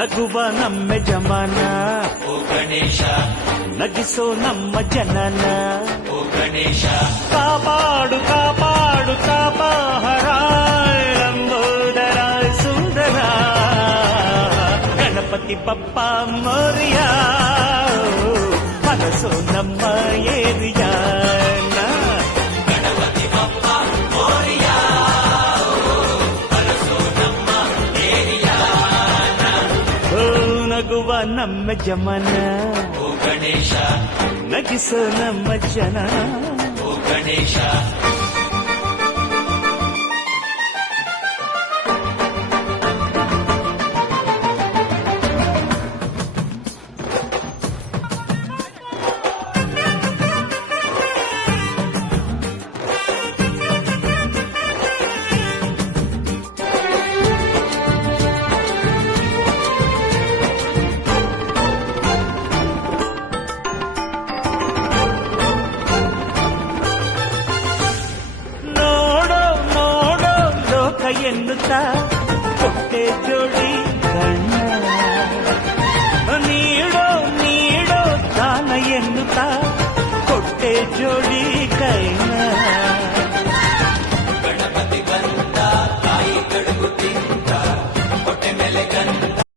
ನಗುವ ನಮ್ಮ ಜಮಾನ ಓ ಗಣೇಶ ನಗಿಸೋ ನಮ್ಮ ಜನನ ಓ ಗಣೇಶ ಕಾಪಾಡು ಕಾಪಾಡು ಕಾಪಾಹರ ಲಂಬೋದರ ಸುಂದರ ಗಣಪತಿ ಬಪ್ಪ ಮೋರಿಯ ಮನಸೋ ನಮ್ಮ ಏರಿಯಾನ ಗಣಪತಿ ಬಪ್ಪ ಮೋರಿಯ ಬರಸೋ ನಮ್ಮ ಏರಿಯಾನ ಓ ನಗುವ ನಮ್ಮ ಜಮನ ಓ ಗಣೇಶ ನಗಿಸೋ ನಮ್ಮ ಜನ ಓ ಗಣೇಶ ನೋಡೋ ನೋಡೋ ಲೋಕ ಎನ್ನುತ್ತಾ ಕೊಟ್ಟೆ ಜೋಡಿ